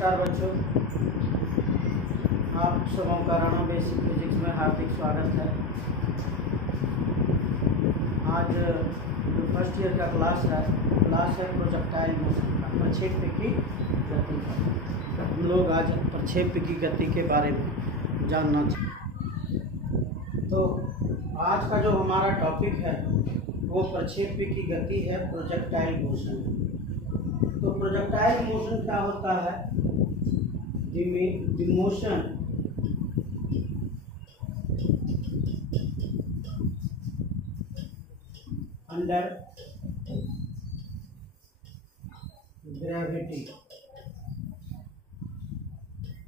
नमस्कार बच्चों, आप सबों का राणा बेसिक फिजिक्स में हार्दिक स्वागत है। आज जो फर्स्ट ईयर का क्लास है प्रोजेक्टाइल मोशन का, प्रक्षेप्य की गति का। हम लोग आज प्रक्षेप्य की गति के बारे में जानना चाहते। तो आज का जो हमारा टॉपिक है वो प्रक्षेप्य की गति है, प्रोजेक्टाइल मोशन। तो प्रोजेक्टाइल मोशन क्या होता है? The motion under gravity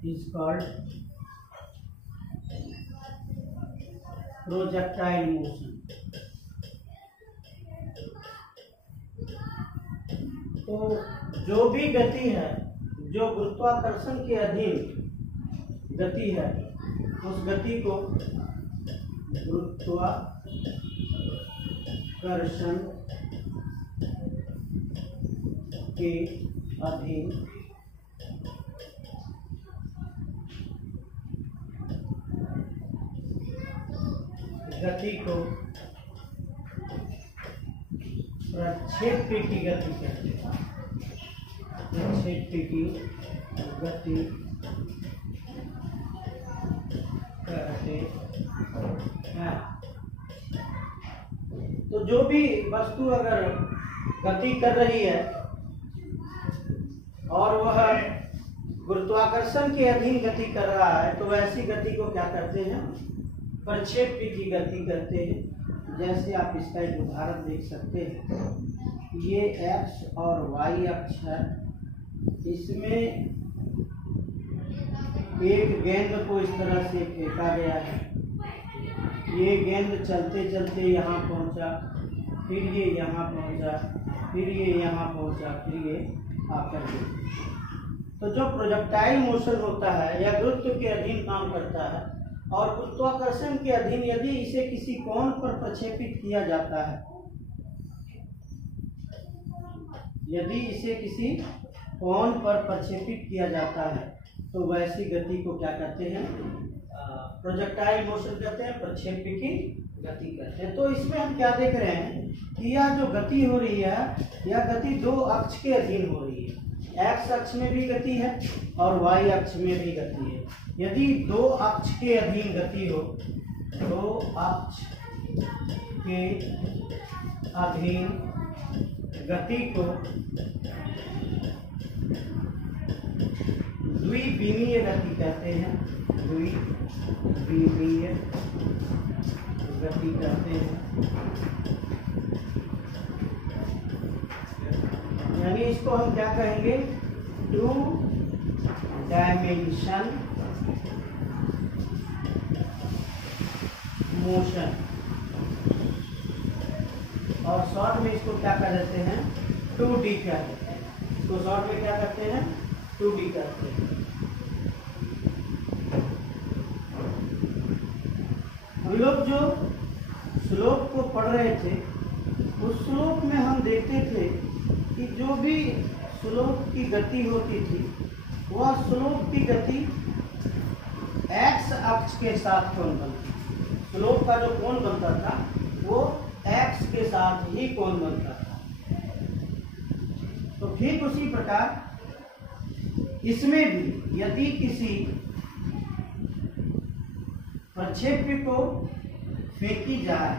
is called projectile motion. तो जो भी गति है, जो गुरुत्वाकर्षण के अधीन गति है, उस गति को गुरुत्वाकर्षण के अधीन गति को प्रक्षेप्य की गति कहते हैं। प्रक्षेप्य की गति कहते हैं। तो जो भी वस्तु अगर गति कर रही है और वह गुरुत्वाकर्षण के अधीन गति कर रहा है, तो वैसी गति को क्या कहते हैं? प्रक्षेप्य की गति कहते हैं। जैसे आप इसका एक उदाहरण देख सकते हैं, ये एक्स और वाई अक्ष है। इसमें एक गेंद को इस तरह से फेंका गया है। ये गेंद चलते चलते यहाँ पहुँचा, फिर ये यहाँ पहुँचा, फिर ये यहाँ पहुँचा, फिर ये आकर गया। तो जो प्रोजेक्टाइल मोशन होता है यह गुरुत्व के अधीन काम करता है, और गुरुत्वाकर्षण के अधीन यदि इसे किसी कोण पर प्रक्षेपित किया जाता है, यदि इसे किसी कोण पर प्रक्षेपित किया जाता है, तो वैसी गति को क्या कहते हैं? प्रोजेक्टाइल मोशन कहते हैं, प्रक्षेप्य की गति कहते हैं। तो इसमें हम क्या देख रहे हैं कि यह जो गति हो रही है, यह गति दो अक्ष के अधीन हो रही है। एक्स अक्ष में भी गति है और वाई अक्ष में भी गति है। यदि दो अक्ष के अधीन गति हो, दो अक्ष के अधीन गति को द्विविमीय गति कहते हैं। द्विविमीय गति कहते हैं, यानी इसको हम क्या कहेंगे? Two dimension motion. और शॉर्ट में इसको क्या कह देते हैं? 2D कहते हैं। इसको शॉर्ट में क्या कहते हैं? 2D कहते हैं। हम लोग जो श्लोक को पढ़ रहे थे, उस श्लोक में हम देखते थे कि जो भी श्लोक की गति होती थी, वह श्लोक की गति एक्स अक्ष के साथ कोण बनती। श्लोक का जो कोण बनता था वो एक्स के साथ ही कोण बनता था। तो ठीक उसी प्रकार इसमें भी यदि किसी प्रक्षेप्य को फेंकी जाए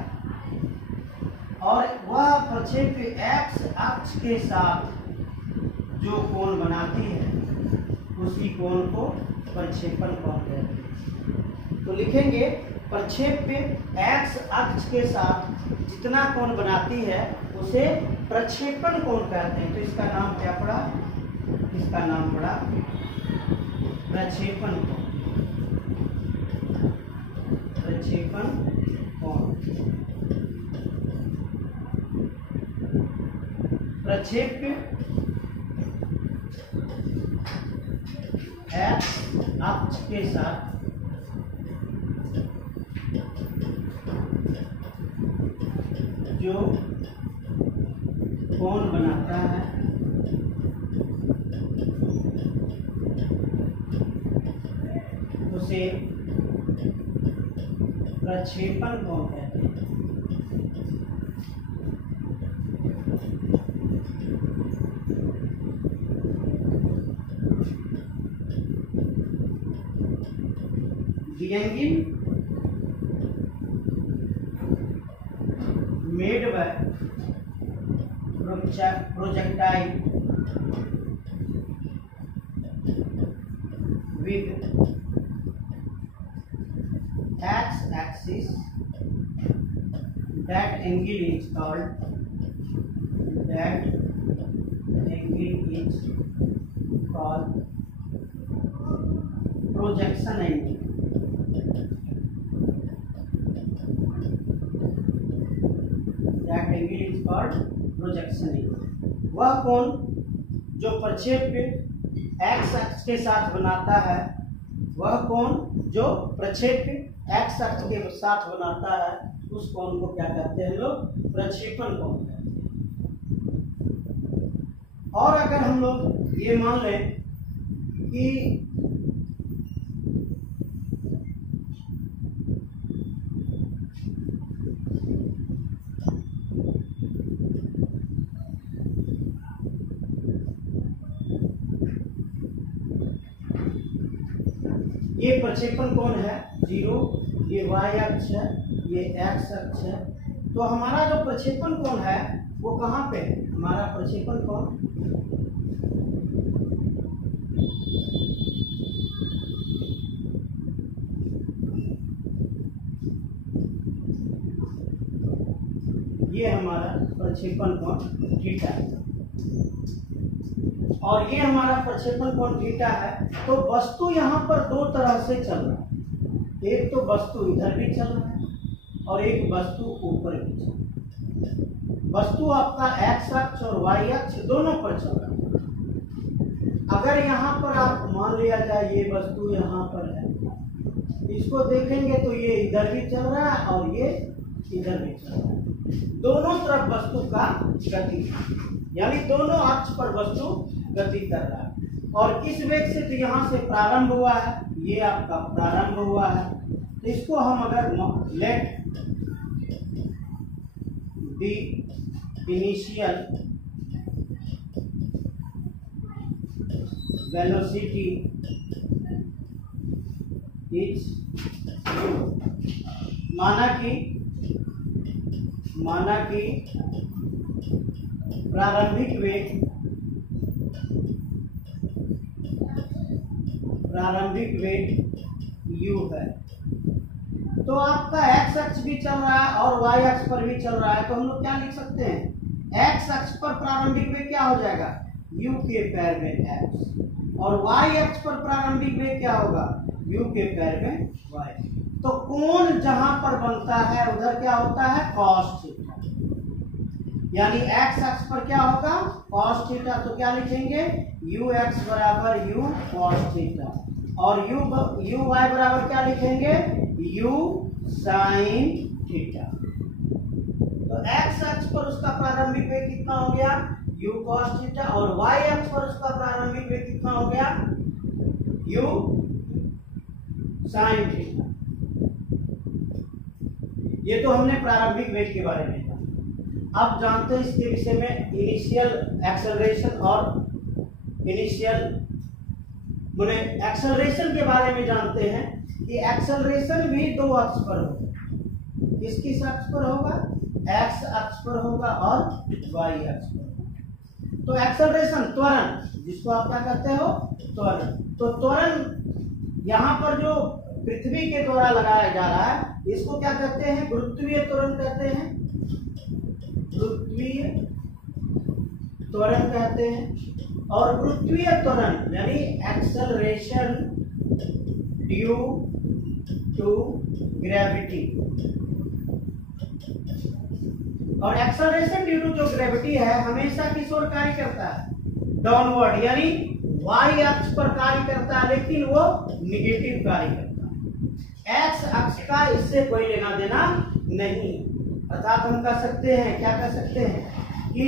और वह प्रक्षेप्य एक्स अक्ष के साथ जो कोण बनाती है, उसी कोण को प्रक्षेपण कोण कहते हैं। तो लिखेंगे प्रक्षेप्य एक्स अक्ष के साथ जितना कोण बनाती है उसे प्रक्षेपण कोण कहते हैं। तो इसका नाम क्या पड़ा? इसका नाम पड़ा प्रक्षेपण कोण। प्रक्षेपण कोण। प्रक्षेप्य एक्स अक्ष के साथ जो कोण बनाता है उसे प्रक्षेपण कोण कहते हैं। The angle made by projectile with x-axis, that angle is called projection angle। That angle is called projection angle। वह कोण जो प्रक्षेप x अक्ष के साथ बनाता है, वह कोण जो प्रक्षेप x अक्ष के साथ बनाता है, उस कोण को क्या कहते हैं लोग? प्रक्षेपण कोण कहते हैं। और अगर हम लोग ये मान लें कि ये प्रक्षेपण कोण है 0, ये y अक्ष है, ये x अक्ष है, तो हमारा जो प्रक्षेपण कोण है वो कहाँ पे है? हमारा प्रक्षेपण कोण ये हमारा प्रक्षेपण कोण थीटा है, और ये हमारा प्रक्षेपण कोण थीटा है। तो वस्तु यहाँ पर दो तरह से चल रहा है, एक तो वस्तु इधर भी चल रहा है और एक वस्तु ऊपर भी चल रहा है। वस्तु आपका x अक्ष और y अक्ष दोनों पर चल रहा है। अगर यहाँ पर आप मान लिया जाए ये वस्तु यहाँ पर है, इसको देखेंगे तो ये इधर भी चल रहा है और ये इधर भी चल रहा है। दोनों तरफ वस्तु का गति, यानी दोनों अक्ष पर वस्तु गति कर रहा है। और किस वेग से? तो यहाँ से प्रारंभ हुआ है, ये आपका प्रारंभ हुआ है। तो इसको हम अगर let the initial velocity is माना कि प्रारंभिक वेग u है। तो आपका x अक्ष भी चल रहा है और y अक्ष पर भी चल रहा है, तो हम लोग क्या लिख सकते हैं? x अक्ष पर प्रारंभिक वेग क्या हो जाएगा? u के पैर में x, और y अक्ष पर प्रारंभिक वेग क्या होगा? u के पैर में y। तो कोण जहां पर बनता है उधर क्या होता है? cos theta. यानी x अक्ष पर क्या होगा? cos theta. तो क्या लिखेंगे? ux बराबर u cos थीटा, और u y बराबर क्या लिखेंगे? u sin theta. तो x अक्ष पर उसका प्रारंभिक वेग कितना हो गया? u cos थीटा, और y अक्ष पर उसका प्रारंभिक वेग कितना हो गया? u sin theta. ये तो हमने प्रारंभिक वेग के बारे में जाना। अब जानते हैं इसके विषय में इनिशियल एक्सेलरेशन और इनिशियल एक्सेलरेशन के बारे में जानते हैं कि एक्सेलरेशन भी दो अक्ष पर होगा। किस किस अक्ष पर होगा? x अक्ष पर होगा और y अक्ष पर। तो एक्सेलरेशन त्वरण, जिसको आप क्या कहते हो? त्वरण। तो त्वरण यहाँ पर जो पृथ्वी के द्वारा लगाया जा रहा है, इसको क्या कहते हैं? गुरुत्वीय त्वरण कहते हैं। गुरुत्वीय त्वरण कहते हैं। और गुरुत्वीय त्वरण यानी एक्सेलरेशन ड्यू टू ग्रेविटी, और एक्सेलरेशन ड्यू टू जो ग्रेविटी है हमेशा किस ओर कार्य करता है? डाउनवर्ड, यानी y अक्ष पर कार्य करता है, लेकिन वो निगेटिव कार्य करता है। x अक्ष का इससे कोई लेना देना नहीं। अर्थात हम कह सकते हैं, क्या कह सकते हैं कि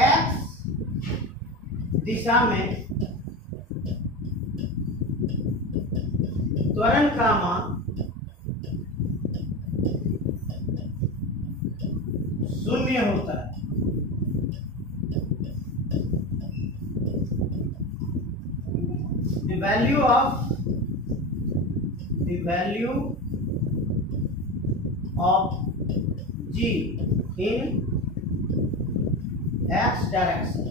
x दिशा में त्वरण का मान 0 होता है। The value of g in x direction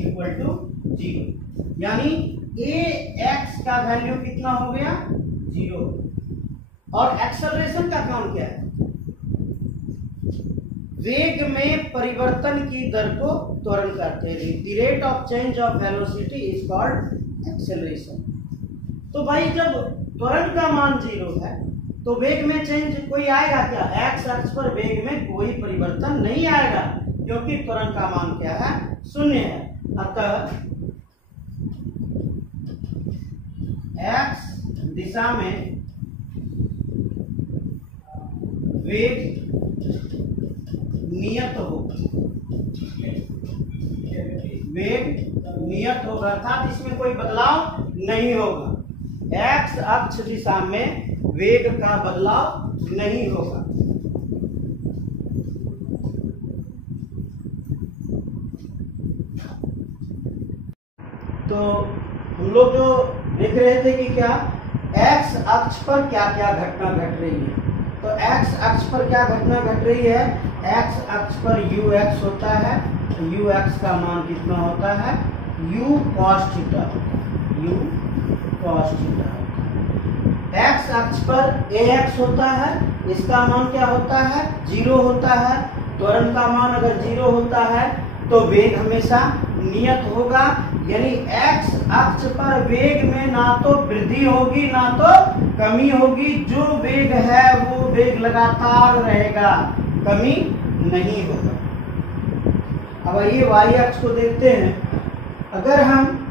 equal to 0, यानी a x का वैल्यू कितना हो गया 0। और एक्सेलरेशन का काम क्या है? वेग में परिवर्तन की दर को त्वरण कहते हैं। The rate of change of velocity is called acceleration. तो भाई जब त्वरण का मान 0 है तो वेग में चेंज कोई आएगा क्या? एक्स अक्ष पर वेग में कोई परिवर्तन नहीं आएगा, क्योंकि त्वरण का मान क्या है 0 है। अतः एक्स दिशा में वेग नियत होगा, अर्थात इसमें कोई बदलाव नहीं होगा। एक्स अक्ष दिशा में वेग का बदलाव नहीं होगा। तो हम लोग जो देख रहे थे कि क्या एक्स अक्ष पर क्या क्या घटना घट रही है। तो एक्स अक्ष पर क्या घटना घट रही है? एक्स अक्ष पर यू एक्स होता है। यू एक्स का मान कितना होता है? You cos theta, you cos theta. X अक्ष पर ए एक्स होता है, इसका मान क्या होता है? 0 होता है। त्वरण का मान अगर 0 होता है तो वेग हमेशा नियत होगा, यानी एक्स अक्ष पर वेग में ना तो वृद्धि होगी ना तो कमी होगी। जो वेग है वो वेग लगातार रहेगा, कमी नहीं होगा। अब आइए वाई अक्ष को देखते हैं। अगर हम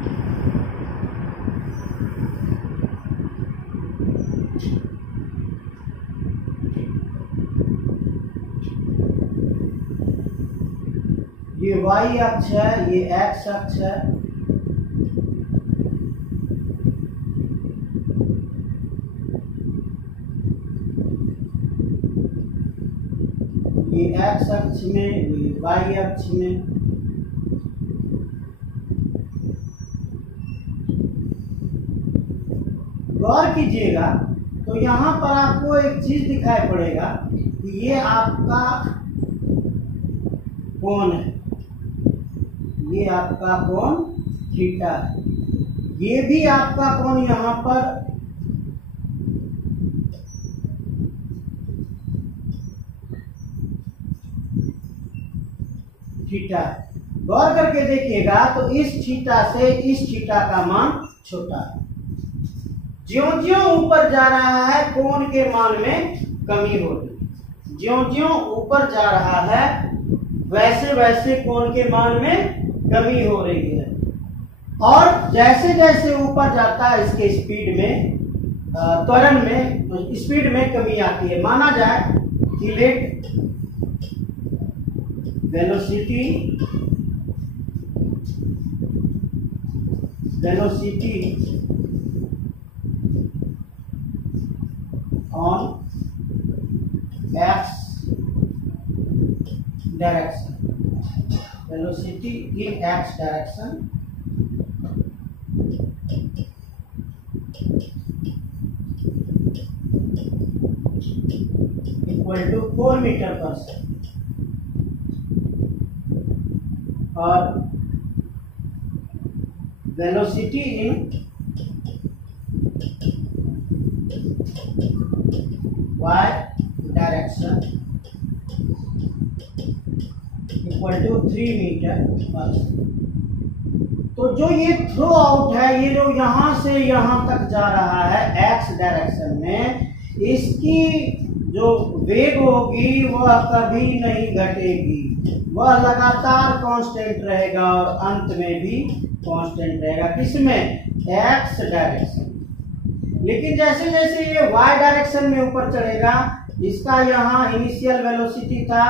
ये वाई अक्ष है, ये एक्स अक्ष है। ये एक्स अक्ष में, ये वाई अक्ष में। गौर कीजिएगा तो यहाँ पर आपको एक चीज दिखाई पड़ेगा कि ये आपका कोण है, ये आपका कोण थीटा है। ये भी आपका कोण यहाँ पर थीटा है। गौर करके देखिएगा तो इस थीटा से इस थीटा का मान छोटा है। ज्यों ज्यों ऊपर जा रहा है कोण के मान में कमी हो रही है। ज्यों ज्यों ऊपर जा रहा है वैसे वैसे कोण के मान में कमी हो रही है। और जैसे जैसे ऊपर जाता है इसके स्पीड में, त्वरण में, स्पीड में कमी आती है। माना जाए कि let velocity on x direction, velocity in x direction equal to 4 metre per second. और velocity in y direction equal to 3 metre per second. तो जो ये थ्रो आउट है, ये जो यहां से यहां तक जा रहा है एक्स डायरेक्शन में, इसकी जो वेग होगी वह कभी नहीं घटेगी, वह लगातार कांस्टेंट रहेगा और अंत में भी कांस्टेंट रहेगा। किसमें? X direction. लेकिन जैसे जैसे ये वाई डायरेक्शन में ऊपर चढ़ेगा, इसका यहाँ इनिशियल वेलोसिटी था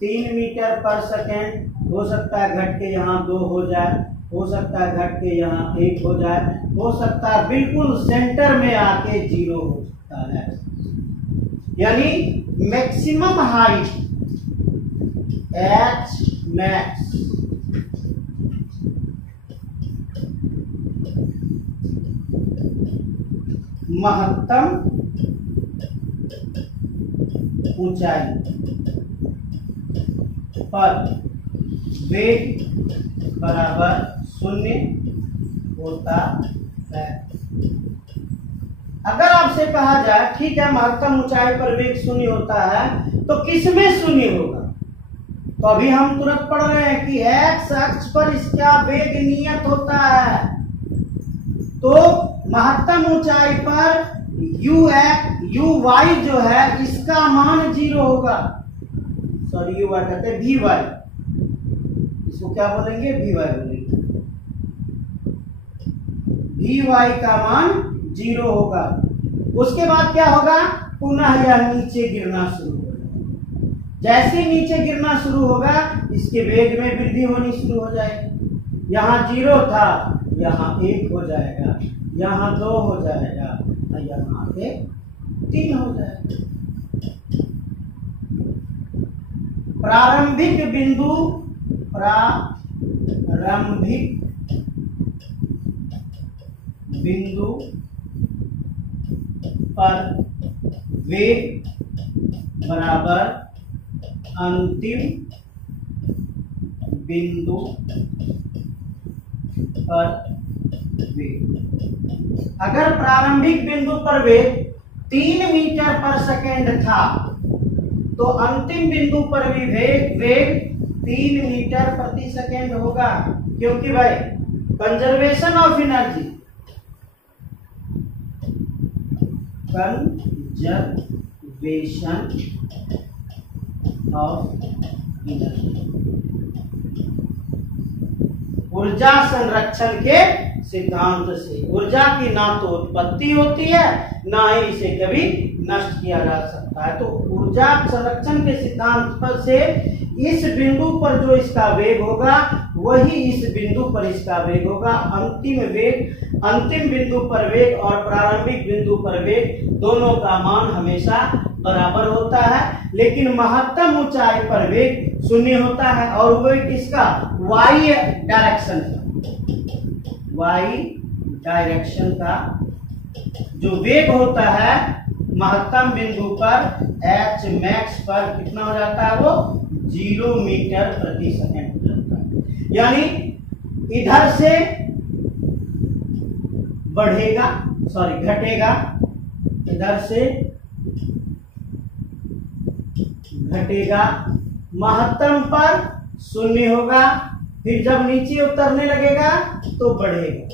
3 मीटर पर सेकेंड, हो सकता है घट के यहाँ 2 हो जाए। हो सकता है घट के यहाँ 1 हो जाए, हो सकता है बिल्कुल सेंटर में आके 0 हो सकता है। यानी मैक्सिमम हाइट एच मैक्स महत्तम ऊंचाई पर वेग बराबर 0 होता है। अगर आपसे कहा जाए ठीक है महत्तम ऊंचाई पर वेग 0 होता है तो किसमें 0 होगा, तो अभी हम तुरंत पढ़ रहे हैं कि एक्स अक्ष पर इसका वेग नियत होता है, तो महत्तम ऊंचाई पर यू वाई जो है इसका मान 0 होगा। सॉरी यू वाई कहते हैं वी वाई, इसको क्या बोलेंगे वी वाई बोलेंगे। वी वाई का मान 0 होगा। उसके बाद क्या होगा, पुनः यह नीचे गिरना शुरू होगा। जैसे नीचे गिरना शुरू होगा इसके वेग में वृद्धि होनी शुरू हो जाएगी। यहाँ 0 था, यहाँ 1 हो जाएगा, यहाँ 2 हो जाएगा, यहाँ पे 3 हो जाएगा। प्रारंभिक बिंदु पर वेग बराबर अंतिम बिंदु पर वेग। अगर प्रारंभिक बिंदु पर वेग 3 मीटर पर सेकेंड था तो अंतिम बिंदु पर भी वेग 3 मीटर प्रति सेकेंड होगा, क्योंकि भाई कंजर्वेशन ऑफ एनर्जी ऊर्जा संरक्षण के सिद्धांत से ऊर्जा की ना तो उत्पत्ति होती है ना ही इसे कभी नष्ट किया जा सकता है। तो ऊर्जा संरक्षण के सिद्धांत पर से इस बिंदु पर जो इसका वेग होगा वही इस बिंदु पर इसका वेग होगा। अंतिम बिंदु पर वेग और प्रारंभिक बिंदु पर वेग दोनों का मान हमेशा बराबर होता है, लेकिन महत्तम ऊंचाई पर वेग 0 होता है और वो किसका, वाई डायरेक्शन का जो वेग होता है महत्तम बिंदु पर एच मैक्स पर कितना हो जाता है, वो 0 मीटर प्रति सेकेंड हो जाता है। यानी इधर से घटेगा, इधर से घटेगा, महत्तम पर 0 होगा, फिर जब नीचे उतरने लगेगा तो बढ़ेगा।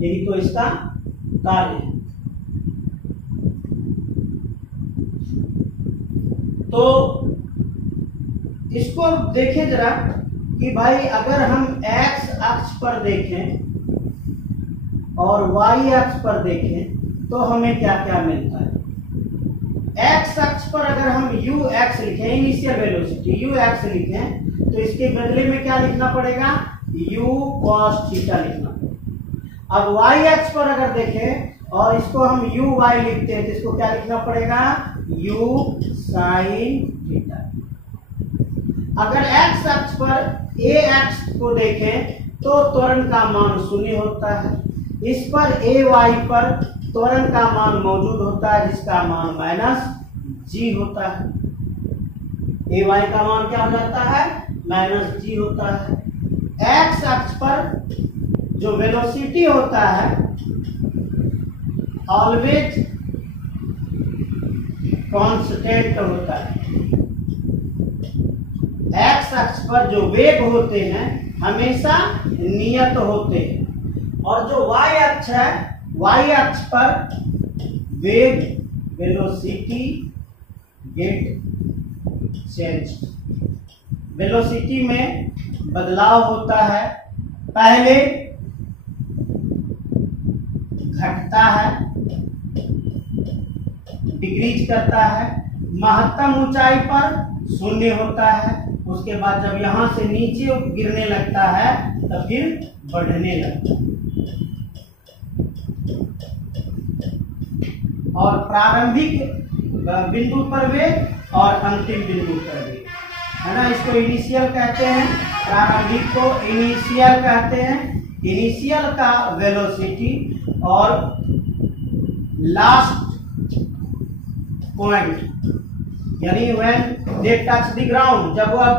यही तो इसका कार्य है। तो इसको देखें जरा कि भाई अगर हम x अक्ष पर देखें और y अक्ष पर देखें तो हमें क्या क्या मिलता है। x अक्ष पर अगर हम ux लिखें, इनिशियल वेलोसिटी ux लिखें, तो इसके बदले में क्या लिखना पड़ेगा, u cos थीटा लिखना पड़ेगा। अब y अक्ष पर अगर देखें और इसको हम uy लिखते हैं तो इसको क्या लिखना पड़ेगा, u sin थीटा। अगर x अक्ष पर ax को देखें तो त्वरण का मान 0 होता है, इस पर ay पर त्वरण का मान मौजूद होता है जिसका मान -g होता है। ay का मान क्या हो जाता है, -g होता है। x अक्ष पर जो वेलोसिटी होता है ऑलवेज कांस्टेंट होता है। x अक्ष पर जो वेग होते हैं हमेशा नियत होते हैं, और जो y अक्ष है, y अक्ष पर वेग वेलोसिटी गेट चेंज, वेलोसिटी में बदलाव होता है। पहले घटता है, डिक्रीज करता है, महत्तम ऊंचाई पर 0 होता है, उसके बाद जब यहाँ से नीचे गिरने लगता है तो फिर बढ़ने लगता है। और प्रारंभिक बिंदु पर वेग और अंतिम बिंदु पर वेग, है ना, इसको इनिशियल कहते हैं। प्रारंभिक को इनिशियल कहते हैं। इनिशियल का वेलोसिटी और लास्ट पॉइंट, यानी when they touch the ground, जब वह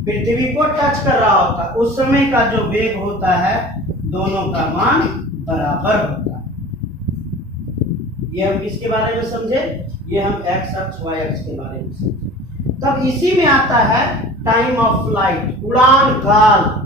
पृथ्वी को टच कर रहा होता है उस समय का जो वेग होता है दोनों का मान बराबर होता है। ये हम किसके बारे में समझे? ये हम एक्स अक्ष वाई अक्ष के बारे में समझे। तब इसी में आता है टाइम ऑफ फ्लाइट, उड़ान काल।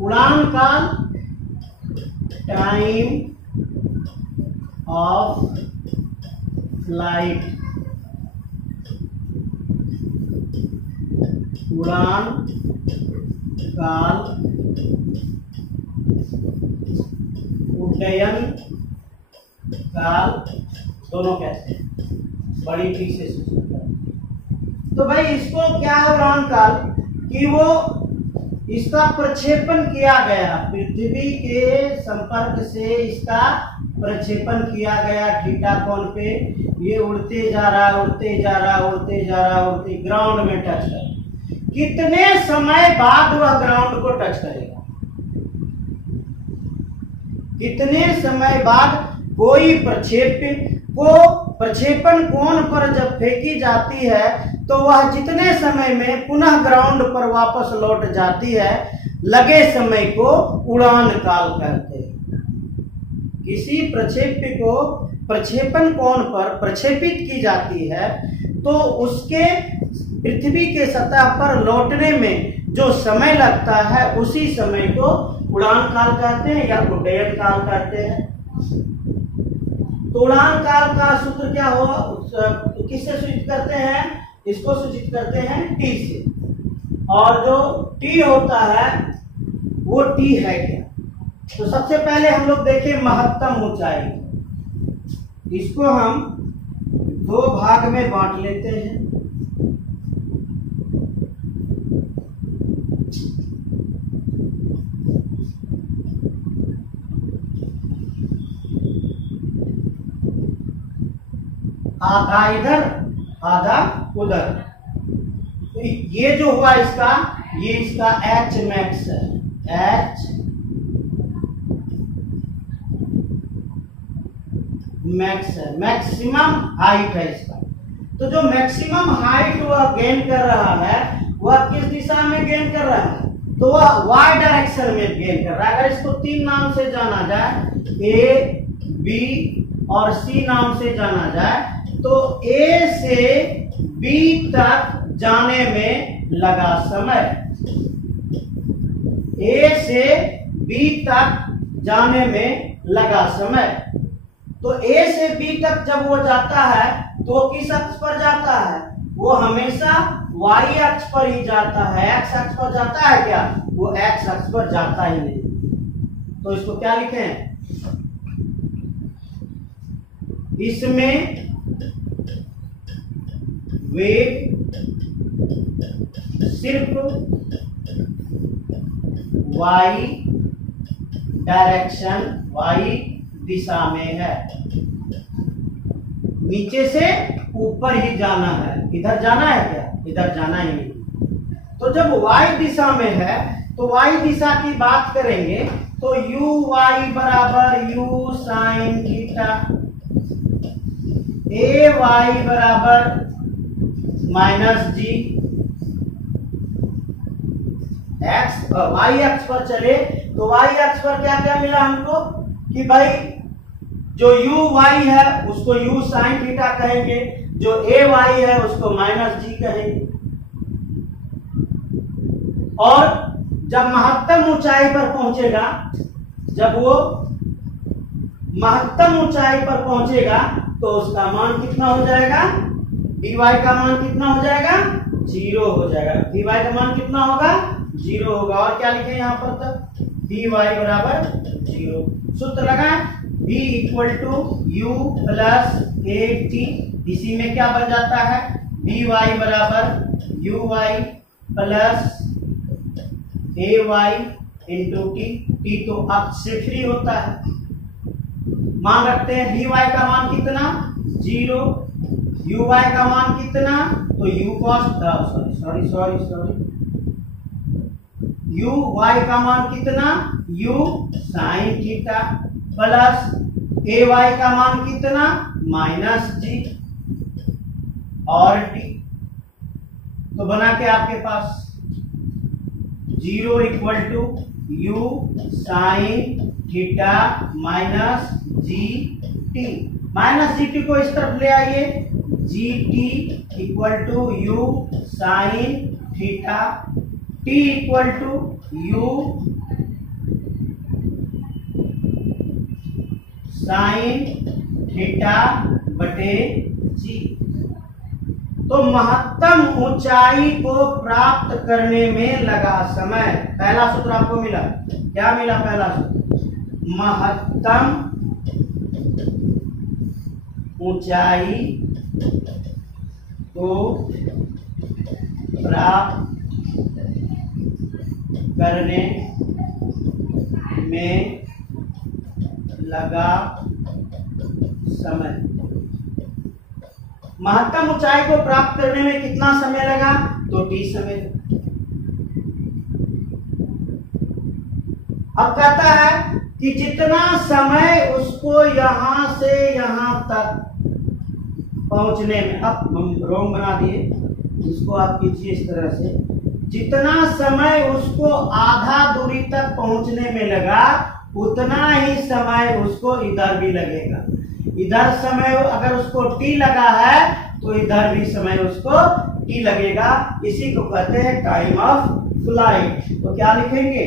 उड़ान काल, टाइम ऑफ फ्लाइट, उड़ान काल, उड्डयन काल, दोनों कैसे हैं? बड़ी टी से सूचित करें। तो भाई इसको क्या है उड़ान काल कि वो इसका प्रक्षेपण किया गया, पृथ्वी के संपर्क से इसका प्रक्षेपण किया गया थीटा कोण पे, ये उड़ते जा रहा, उड़ते जा रहा, उड़ते जा रहा, उड़ते ग्राउंड में टच कर, कितने समय बाद वह ग्राउंड को टच करेगा? कितने समय बाद कोई प्रक्षेपण कोण पर जब फेंकी जाती है तो वह जितने समय में पुनः ग्राउंड पर वापस लौट जाती है, लगे समय को उड़ान काल कहते हैं। किसी प्रक्षेप्य को प्रक्षेपण कोण पर प्रक्षेपित की जाती है तो उसके पृथ्वी के सतह पर लौटने में जो समय लगता है उसी समय को उड़ान काल कहते हैं या उड्डयन काल कहते हैं। तो उड़ान काल का सूत्र क्या हो, किससे सूचित करते हैं? इसको सूचित करते हैं टी से। और जो टी होता है वो टी है क्या? तो सबसे पहले हम लोग देखें महत्तम ऊंचाई। इसको हम दो भाग में बांट लेते हैं। आधा इधर आधा उधर। तो ये जो हुआ इसका, ये इसका एच मैक्स है, एच मैक्स है, मैक्सिमम हाइट है इसका। तो जो मैक्सिमम हाइट वह गेन कर रहा है वह किस दिशा में गेन कर रहा है? तो वह वाई डायरेक्शन में गेन कर रहा है। अगर इसको तीन नाम से जाना जाए, ए, बी और सी नाम से जाना जाए, तो ए से बी तक जाने में लगा समय, ए से बी तक जाने में लगा समय। तो ए से बी तक जब वो जाता है तो वो किस अक्ष पर जाता है? वो हमेशा वाई अक्ष पर ही जाता है। एक्स अक्ष पर जाता है क्या? वो एक्स अक्ष पर जाता ही नहीं। तो इसको क्या लिखें? इसमें वेग सिर्फ वाई डायरेक्शन, वाई दिशा में है। नीचे से ऊपर ही जाना है। इधर जाना है क्या? इधर जाना ही नहीं। तो जब वाई दिशा में है तो वाई दिशा की बात करेंगे तो यू वाई बराबर u sine theta. A y बराबर माइनस जी एक्स, वाई अक्ष पर चले तो वाई अक्ष पर क्या क्या मिला हमको कि भाई जो यू वाई है उसको यू साइन थीटा कहेंगे, जो ए वाई है उसको माइनस जी कहेंगे। और जब महत्तम ऊंचाई पर पहुंचेगा, जब वो महत्तम ऊंचाई पर पहुंचेगा तो उसका मान कितना हो जाएगा, dy का मान कितना हो जाएगा, 0 हो जाएगा। dy का मान कितना होगा, 0 होगा। और क्या लिखे यहाँ पर तक, dy बराबर 0। सूत्र लगा v equal to u plus a t, इसी में क्या बन जाता है, dy बराबर u y plus a y into t, t तो अक्ष से फ्री होता है। मान रखते हैं dy का मान कितना, 0, uy का मान कितना, तो u cos सॉरी uy का मान कितना, u sin theta plus ay का मान कितना, माइनस जी और t। तो बना के आपके पास 0 equal to you sine theta minus ji t. Minus ji t को इस तरफ ले आइए, g T equal to you sine theta, t equal to you sine theta बटे जी। तो महत्तम ऊंचाई को प्राप्त करने में लगा समय, पहला सूत्र आपको मिला, क्या मिला पहला सूत्र, महत्तम ऊंचाई को प्राप्त करने में लगा समय। महत्तम ऊंचाई को प्राप्त करने में कितना समय लगा, तो टी समय लगा। अब कहता है कि जितना समय उसको यहां से यहां तक पहुंचने में, अब हम रोम बना दिए, इसको आप कीजिए इस तरह से, जितना समय उसको आधा दूरी तक पहुंचने में लगा उतना ही समय उसको इधर भी लगेगा। इधर समय अगर उसको टी लगा है तो इधर भी समय उसको टी लगेगा। इसी को कहते हैं टाइम ऑफ फ्लाइट। तो क्या लिखेंगे,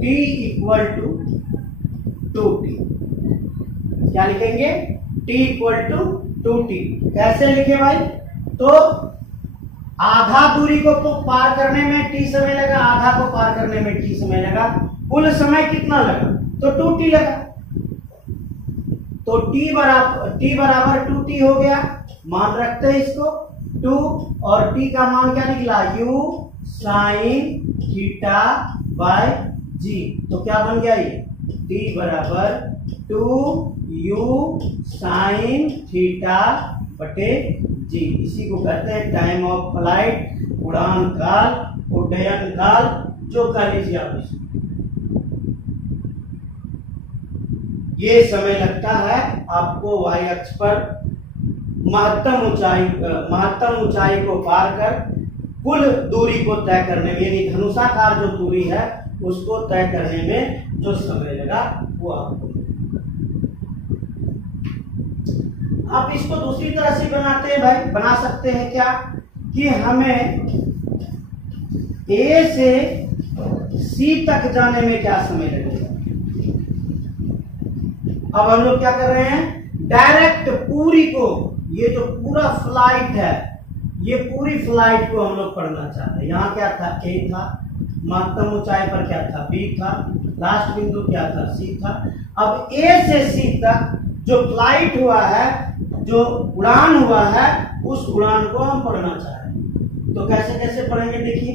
टी इक्वल टू 2t। क्या लिखेंगे, टी इक्वल टू 2t। कैसे लिखे भाई, तो आधा दूरी को पार करने में टी समय लगा, आधा को पार करने में टी समय लगा, कुल समय कितना लगा, तो 2t लगा। तो t बराबर 2t हो गया। मान रखते हैं इसको 2, और t का मान क्या निकला, u sine theta by G. तो क्या बन गया ये, t बराबर 2u साइन थीटा बटे जी। इसी को कहते हैं टाइम ऑफ फ्लाइट, उड़ान काल, उड्डयन काल, जो कह लीजिए आप इसको। ये समय लगता है आपको y अक्ष पर महत्तम ऊंचाई को पार कर कुल दूरी को तय करने में, यानी धनुषाकार जो दूरी है उसको तय करने में जो समय लगा वो आपको। आप इसको दूसरी तरह से बनाते हैं भाई, बना सकते हैं क्या, कि हमें A से C तक जाने में क्या समय लगेगा। अब हम लोग क्या कर रहे हैं, डायरेक्ट पूरी को, ये जो पूरा फ्लाइट है, ये पूरी फ्लाइट को हम लोग पढ़ना चाहते हैं। यहाँ क्या था, A था, महत्तम ऊंचाई पर क्या था, B था, लास्ट बिंदु क्या था, C था। अब A से C तक जो फ्लाइट हुआ है, जो उड़ान हुआ है, उस उड़ान को हम पढ़ना चाह रहे हैं। तो कैसे कैसे पढ़ेंगे, देखिए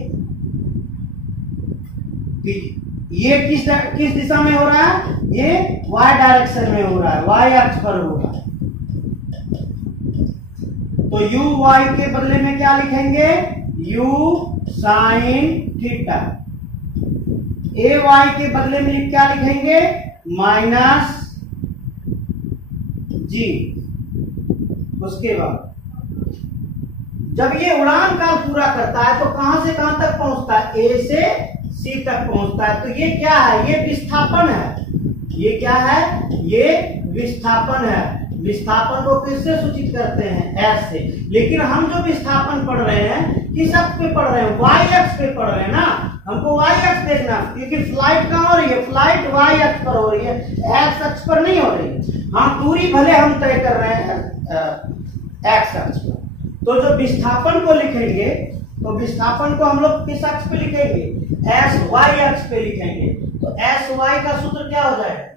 ये किस दिशा में हो रहा है, ये y डायरेक्शन में हो रहा है, y अक्ष पर हो रहा है। तो u y के बदले में क्या लिखेंगे, u sine theta a Y के बदले में क्या लिखेंगे, माइनस जी। उसके बाद जब ये उड़ान काल पूरा करता है तो कहां से कहां तक पहुंचता है, ए से सी तक पहुंचता है। तो ये क्या है, ये विस्थापन है। ये क्या है, ये विस्थापन है। विस्थापन को किससे सूचित करते हैं, एस से। लेकिन हम जो विस्थापन पढ़ रहे हैं किस अक्ष पे पढ़ रहे हैं, वाई अक्ष पे पढ़ रहे हैं ना। हमको वाई अक्ष देखना, क्योंकि फ्लाइट कहां हो रही है, फ्लाइट वाई अक्ष पर हो रही है, एक्स अक्ष पर नहीं हो रही है। हाँ, दूरी भले हम तय कर रहे हैं एक्स अक्ष पर। तो जो विस्थापन को लिखेंगे, तो विस्थापन को हम लोग किस अक्ष पे लिखेंगे, एस वाई अक्ष पे लिखेंगे। तो एस वाई का सूत्र क्या हो जाएगा,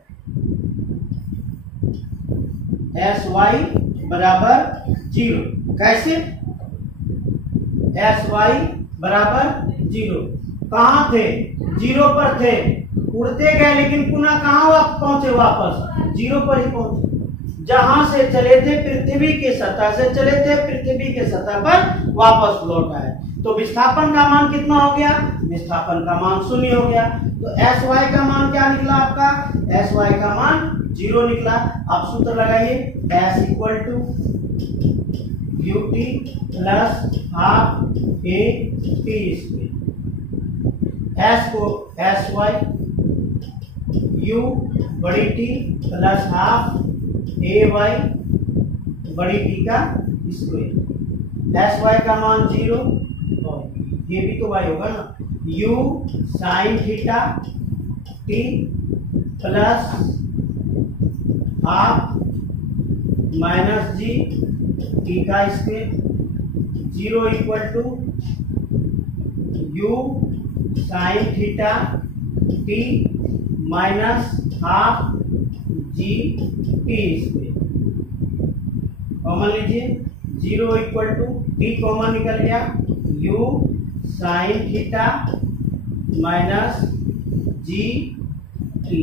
एस वाई बराबर 0। कैसे, एस वाई बराबर 0। कहां थे, 0 पर थे, उड़ते गए लेकिन पुनः कहां पहुंचे, वापस 0 पर ही पहुंचे। जहां से चले थे पृथ्वी के सतह से चले थे, पृथ्वी के सतह पर वापस लौट आए। तो विस्थापन का मान कितना हो गया, विस्थापन का मान 0 हो गया। तो एस वाई का मान क्या निकला आपका, एस वाई का मान 0 निकला। आप सूत्र लगाइए, S equal to U T plus half A T square. S को एस वाई, यू बड़ी T plus half A Y बड़ी टी का स्क्वायर। एस वाई का मान 0, ये भी तो वाई होगा ना, U sine theta T plus half minus जी टी का square. 0 equal to you sine theta T minus half G T square. Common लीजिए, 0 इक्वल टू टी कॉमन निकल गया, you sine theta minus G T.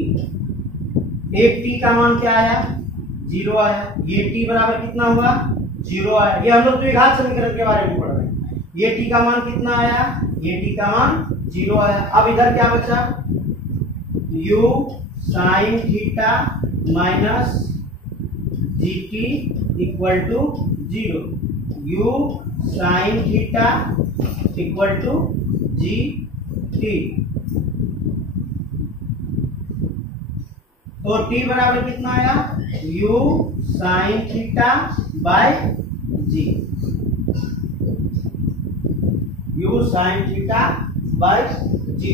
एक T का मान क्या आया, 0 आया। ये टी बराबर कितना हुआ, 0 आया। ये हम लोग द्विघात समीकरण के बारे में पढ़ रहे हैं। ये टी का मान कितना आया, ये टी का मान 0 आया। अब इधर क्या बचा, U sine theta minus G T equal to 0। U sine theta equal to ji T. तो टी बराबर कितना आया, U sine theta by G, U sine theta by G.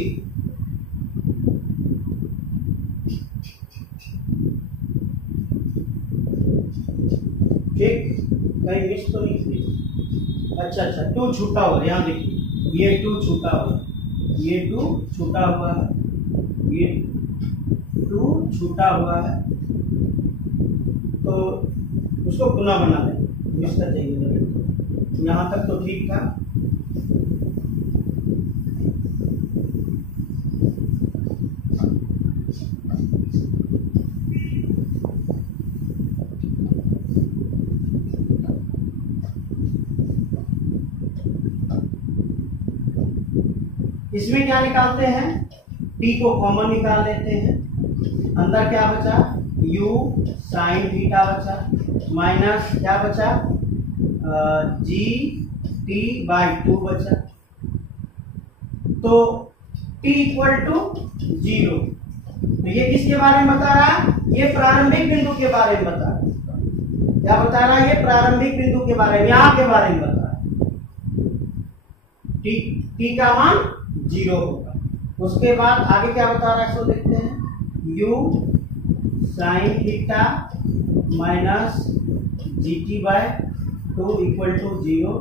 ठीक, कहीं मिस तो नहीं थी। अच्छा, 2 छूटा हुआ, यहाँ देखिए, ये 2 छूटा हुआ, ये 2 छूटा हुआ है, ये 2 छूटा हुआ है। तो उसको गुना बना दें, मिस कर देंगे। यहाँ तक तो ठीक था। इसमें क्या निकालते हैं, टी को कॉमन निकाल लेते हैं। अंदर क्या बचा, u साइन थीटा बचा, माइनस क्या बचा, जी टी बाई 2 बचा। तो t इक्वल टू 0। तो ये किसके बारे में बता रहा है, ये प्रारंभिक बिंदु के बारे में बता रहा है। क्या बता रहा है, ये प्रारंभिक बिंदु के बारे में, यहाँ के बारे में बता रहा है। t का मान 0 होगा। उसके बाद आगे क्या बता रहा है, इसको देखते हैं, u sine theta minus ji t by 2 equal to 0।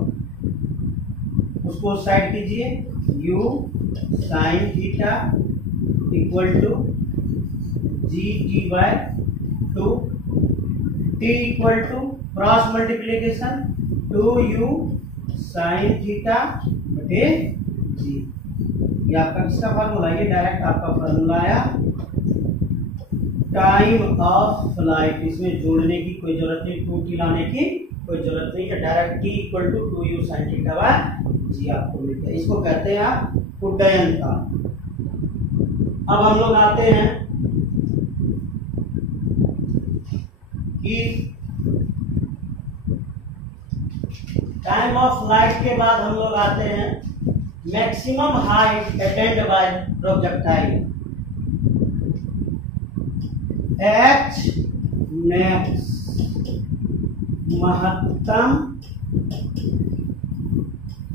उसको साइड कीजिए, u sine theta equal to ji t by 2। t equal to cross multiplication 2u sine theta बटे जी। ये आपका किसका फार्मूला, ये डायरेक्ट आपका फार्मूला आया टाइम ऑफ फ्लाइट। इसमें जोड़ने की कोई जरूरत नहीं, 2t लाने की कोई जरूरत नहीं है। Direct t equal to 2u sine theta by G आपको मिलता है। इसको कहते हैं आप उड्डयन काल। अब हम लोग आते हैं कि टाइम ऑफ फ्लाइट के बाद हम लोग आते हैं maximum height attend bye projectile. H max महत्तम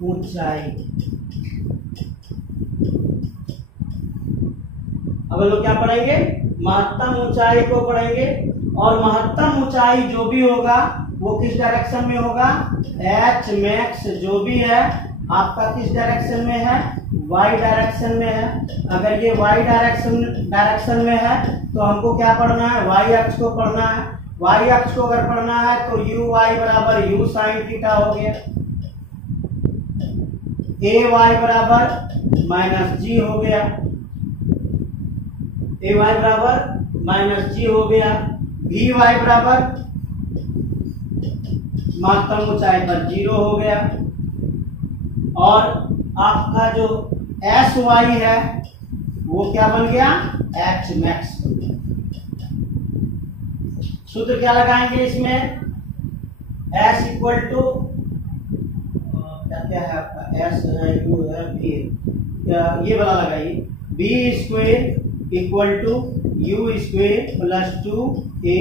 ऊंचाई। अब हम लोग क्या पढ़ेंगे? महत्तम ऊंचाई को पढ़ेंगे। और महत्तम ऊंचाई जो भी होगा वो किस डायरेक्शन में होगा? एच मैक्स जो भी है आपका किस डायरेक्शन में है? वाई डायरेक्शन में है। अगर ये वाई डायरेक्शन में है तो हमको क्या पढ़ना है? वाई अक्ष को पढ़ना है। वाई अक्ष को अगर पढ़ना है तो यू वाई बराबर यू साइन थीटा हो गया, ए वाई बराबर माइनस जी हो गया, ए वाई बराबर माइनस जी हो गया, वी वाई बराबर महत्तम ऊंचाई पर 0 हो गया, और आपका जो एस वाई है वो क्या बन गया? एच मैक्स बन गया। सूत्र क्या लगाएंगे इसमें? एस इक्वल टू क्या है आपका? एस है, यू है, बी, ये वाला लगाइए, B square equal to you square plus 2 A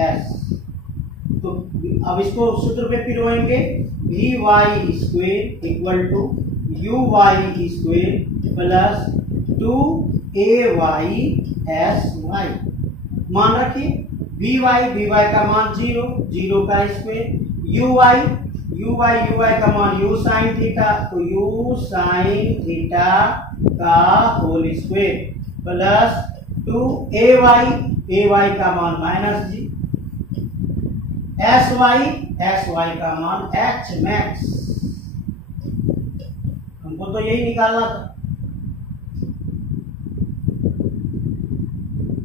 S. तो अब इसको सूत्र पे पिरोएंगे, V Y square equal to U Y square plus 2 A Y S Y. मान रखिए वी वाई का मान 0, 0 का स्क्वेर, यू वाई का मान यू साइन थीटा, तो यू साइन थीटा का whole square plus 2 A Y का मान माइनस जी, एस वाई का मान एच मैक्स। हमको तो यही निकालना था।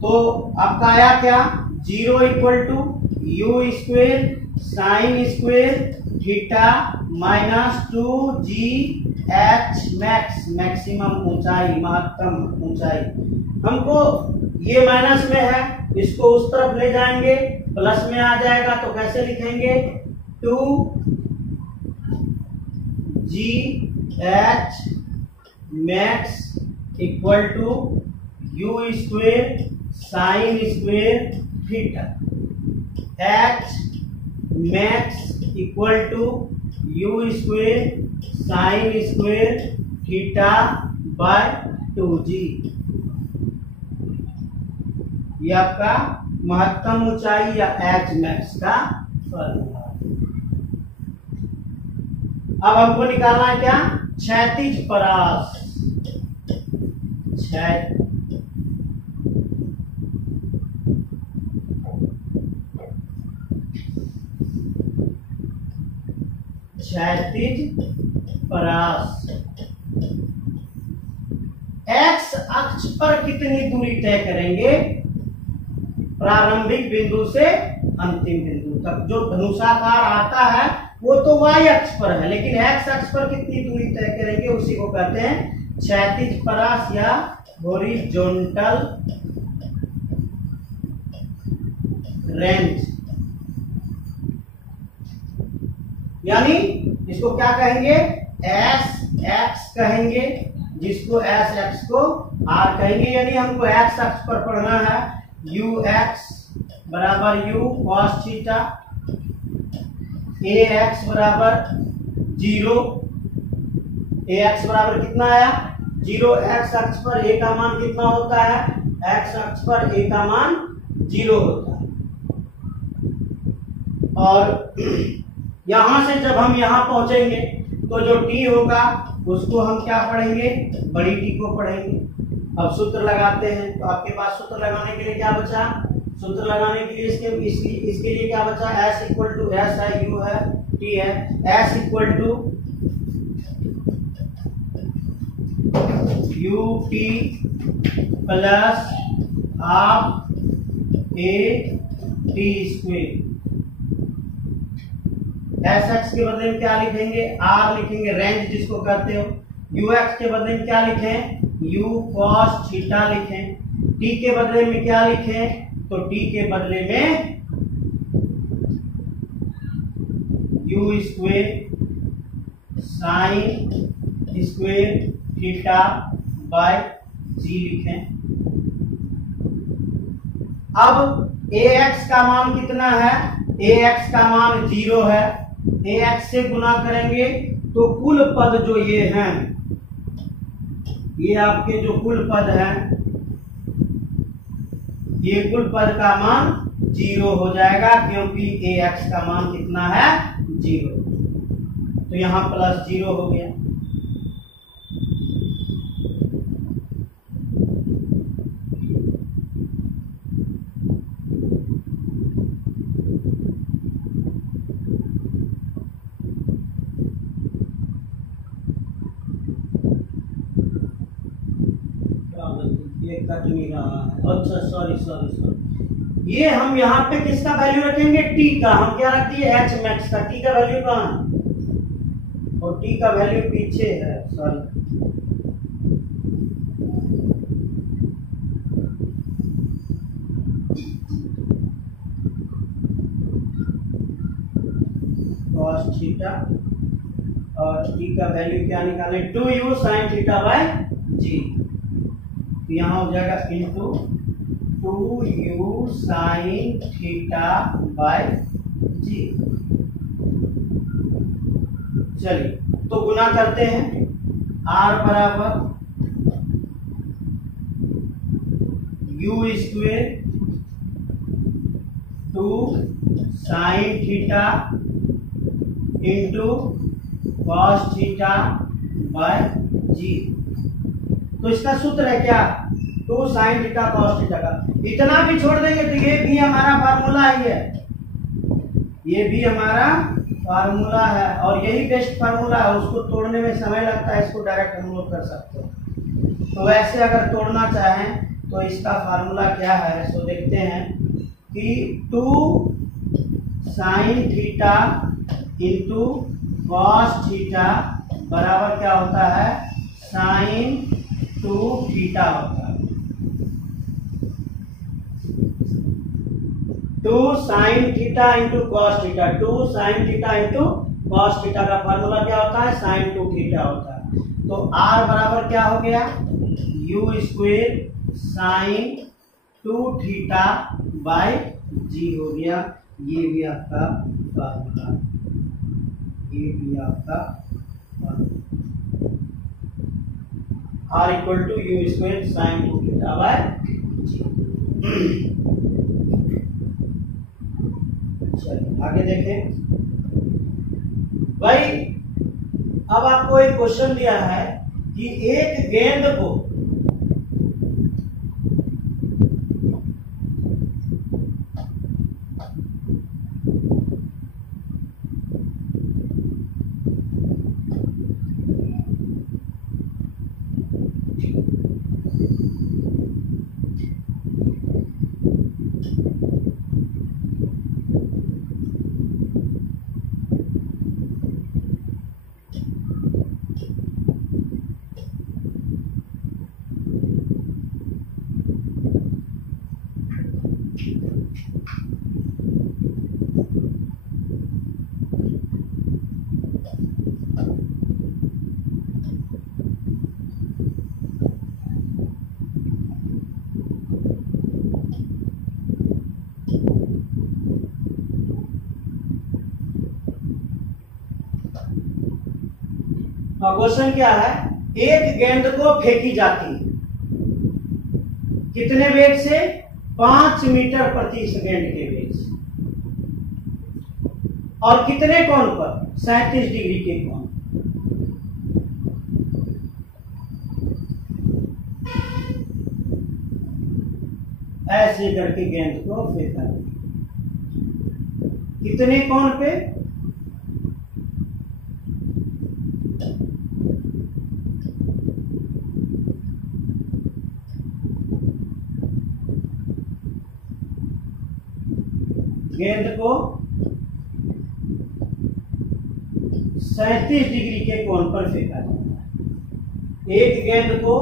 तो आपका आया क्या? 0 equal to you square sine square theta minus 2 g h max, maximum ऊंचाई, महत्तम ऊंचाई। हमको ये माइनस में है, इसको उस तरफ ले जाएंगे, प्लस में आ जाएगा, तो कैसे लिखेंगे? 2 g h max equal to you square sine square theta, h max equal to you square sine square theta by 2g। ये आपका महत्तम ऊंचाई या एच मैक्स का फॉर्मूला। अब हमको निकालना है क्या? क्षैतिज परास। क्षैतिज परास एक्स अक्ष पर कितनी दूरी तय करेंगे? प्रारंभिक बिंदु से अंतिम बिंदु तक। जो धनुषाकार आता है वो तो वाई अक्ष पर है, लेकिन एक्स अक्ष पर कितनी दूरी तय करेंगे उसी को कहते हैं क्षैतिज परास या हॉरिजॉन्टल रेंज। यानी इसको क्या कहेंगे? एस एक्स कहेंगे, जिसको एस एक्स को आर कहेंगे। यानी हमको एक्स अक्ष पर पढ़ना है यू एक्स बराबर you cos theta, A x बराबर 0, ए एक्स बराबर कितना आया? 0। एक्स अक्ष पर ए का मान कितना होता है? एक्स अक्ष पर ए का मान 0 होता है। और यहां से जब हम यहां पहुंचेंगे तो जो टी होगा उसको हम क्या पढ़ेंगे? बड़ी टी को पढ़ेंगे। अब सूत्र लगाते हैं, तो आपके पास सूत्र लगाने के लिए क्या बचा? सूत्र लगाने के लिए इसके लिए क्या बचा? एस इक्वल टू एस है, यू है, टी है। S equal to U T plus half A t square. S x के बदले में क्या लिखेंगे? आर लिखेंगे, रेंज जिसको कहते हो। यू एक्स के बदले में क्या लिखें? u cos थीटा लिखें, t के बदले में क्या लिखें, तो t के बदले में u square sine square theta by G लिखें। अब ax का मान कितना है, ax का मान 0 है, ax से गुना करेंगे तो कुल पद जो ये हैं, ये आपके जो कुल पद हैं, ये कुल पद का मान 0 हो जाएगा, क्योंकि ax का मान कितना है, 0। तो यहां प्लस 0 हो गया। ये कट नहीं रहा है, अच्छा सॉरी, ये हम यहाँ पे किसका वैल्यू रखेंगे, t का। हम क्या रख दिए, h मैक्स का। t का वैल्यू कहाँ है, और t का वैल्यू पीछे है, सॉरी। cos थीटा और t का वैल्यू क्या निकाले, 2u sin theta by G. तो यहाँ हो जाएगा into 2u sin theta by G. चलिए तो गुना करते हैं, r बराबर u square 2 sin theta into cos theta by G. तो इसका सूत्र है क्या, 2 sin थीटा cos थीटा का। इतना भी छोड़ देंगे तो ये भी हमारा फार्मूला ही है, ये भी हमारा फार्मूला है, और यही बेस्ट फार्मूला है। उसको तोड़ने में समय लगता है, इसको डायरेक्ट हम लोग कर सकते हैं। तो वैसे अगर तोड़ना चाहें तो इसका फार्मूला क्या है, सो देखते हैं कि 2 sin theta into cos theta बराबर क्या होता है, sin 2 थीटा होता है। 2 sin theta into cos theta, 2 sin theta into cos theta का फार्मूला क्या होता है, sin 2 थीटा होता है। तो r बराबर क्या हो गया, u square sin 2 theta by G हो गया। ये भी आपका फार्मूला, ये भी आपका r equal to you square sine 2 theta by G. चलिए आगे देखें भाई। अब आपको एक क्वेश्चन दिया है कि एक गेंद को क्वेश्चन क्या है, एक गेंद को फेंकी जाती है कितने वेग से, 5 मीटर प्रति सेकेंड के वेग से, और कितने कोण पर, 37 डिग्री के कोण। ऐसे करके गेंद को फेंका, कितने कोण पे, गेंद को 37 डिग्री के कोण पर फेंका जाता है। एक गेंद को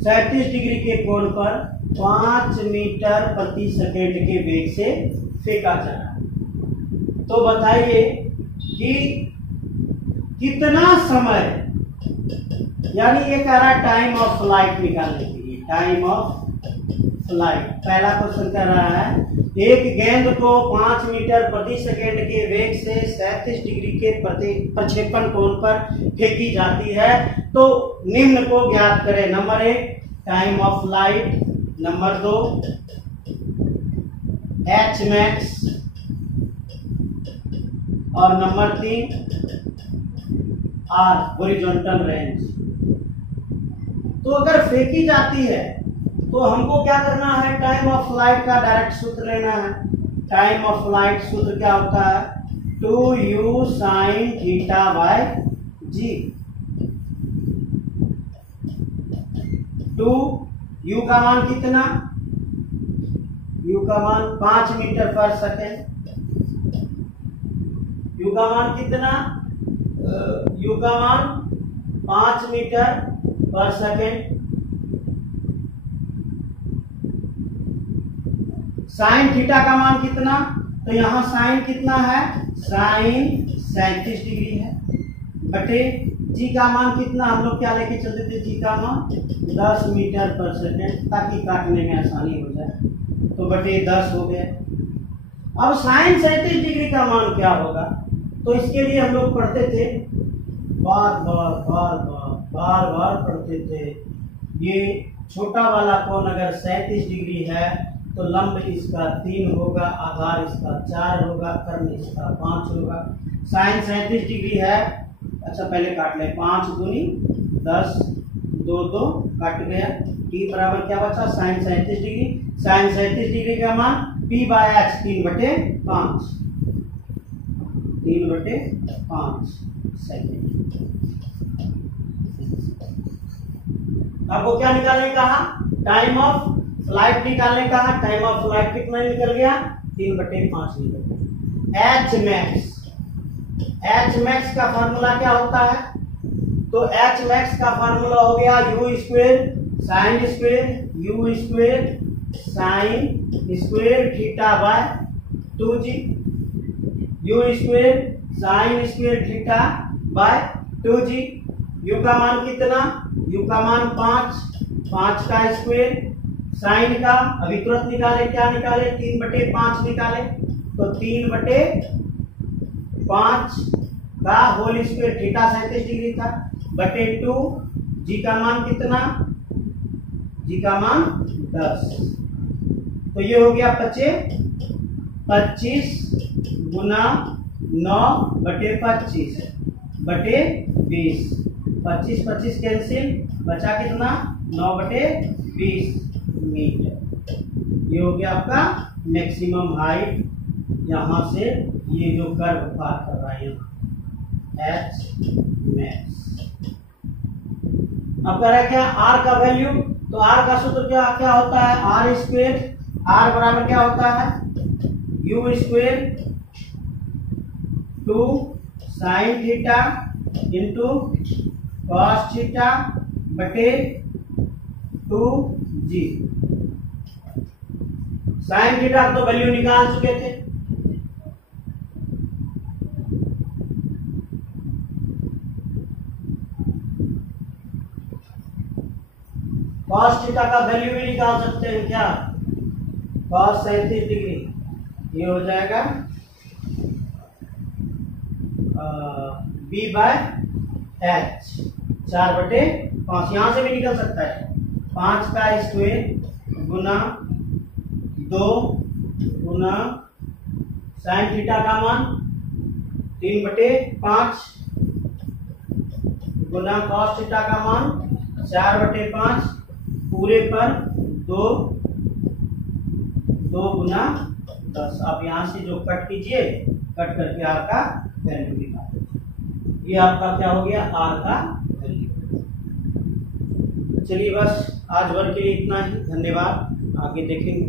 37 डिग्री के कोण पर 5 मीटर प्रति सेकेंड के वेग से फेंका जा रहा है। तो बताइए कि कितना समय, यानी ये कह रहा है टाइम ऑफ फ्लाइट निकालने के लिए, टाइम ऑफ फ्लाइट। पहला क्वेश्चन कर रहा है एक गेंद को 5 मीटर प्रति सेकेंड के वेग से 37 डिग्री के प्रक्षेपण कोण पर फेंकी जाती है, तो निम्न को ज्ञात करें। Number 1 time of flight, number 2 H max, और नंबर 3 आर हॉरिजॉन्टल रेंज। तो अगर फेंकी जाती है तो हमको क्या करना है, टाइम ऑफ फ्लाइट का डायरेक्ट सूत्र लेना है। टाइम ऑफ फ्लाइट सूत्र क्या होता है, 2u sin theta by ji. 2u का मान कितना, u का मान 5 मीटर पर सेकेंड। u का मान कितना, u का मान 5 metre per second. Sine theta का मान कितना, तो यहां साइन कितना है, साइन 37 डिग्री है, बटे जी का मान कितना, हम लोग क्या लेके चलते थे, जी का मान 10 मीटर पर सेकेंड, ताकि काटने में आसानी हो जाए, तो बटे 10 हो गए। अब साइन 37 डिग्री का मान क्या होगा, तो इसके लिए हम लोग पढ़ते थे, बार बार पढ़ते थे। ये छोटा वाला कोण अगर 37 डिग्री है तो लंब इसका 3 होगा, आधार इसका 4 होगा, कर्ण इसका 5 होगा। साइन 37 डिग्री है, अच्छा पहले काट ले, 5 दूनी 10, 2 2 कट गया, टी बराबर क्या बचा, साइन 37 डिग्री। साइन 37 डिग्री का मान p बाय x 3/5, 3/5 सेकेंड। आपको क्या निकालने कहा, टाइम ऑफ फ्लाइट निकालने का है। टाइम ऑफ फ्लाइट कितना निकल गया, 3/5 निकल गया। एच मैक्स का फार्मूला क्या होता है, तो एच मैक्स का फार्मूला हो गया u square sine square u square sine square theta by 2g, u square sine square theta by 2g। u का मान कितना, u का मान 5 का स्क्वेयर, साइन का अभी तुरंत निकाले, क्या निकाले, 3/5 निकाले, तो 3/5 का होल स्क्वायर, थीटा 37 डिग्री था, बटे 2, जी का मान कितना, जी का मान 10, तो ये हो गया 25 गुना 9/25 बटे 20, 25 कैंसिल, बचा कितना, 9/20 मीटर। ये हो गया आपका मैक्सिमम हाइट, यहां से ये जो कर्व पार कर रहा है यहाँ एच मैक्स। अब कह रहा है क्या, आर का वैल्यू, तो आर का सूत्र क्या क्या होता है, आर स्क्वेयर, आर बराबर क्या होता है, you square 2 sine theta into cos theta बटे 2g। साइन थीटा तो वैल्यू निकाल चुके थे, कॉस थीटा का वैल्यू भी निकाल सकते हैं क्या, कॉस 37 डिग्री, ये हो जाएगा b बाय h 4/5, यहां से भी निकल सकता है, 5 का स्क्वायर गुना 2 गुना साइन थीटा का मान 3/5 गुना कॉस थीटा का मान 4/5 पूरे पर 2 गुना 10। आप यहां से जो कट कीजिए, कट करके आर का वैल्यू निकालिए, ये आपका क्या हो गया, आर का वैल्यू। चलिए बस आज भर के लिए इतना ही, धन्यवाद, आगे देखेंगे।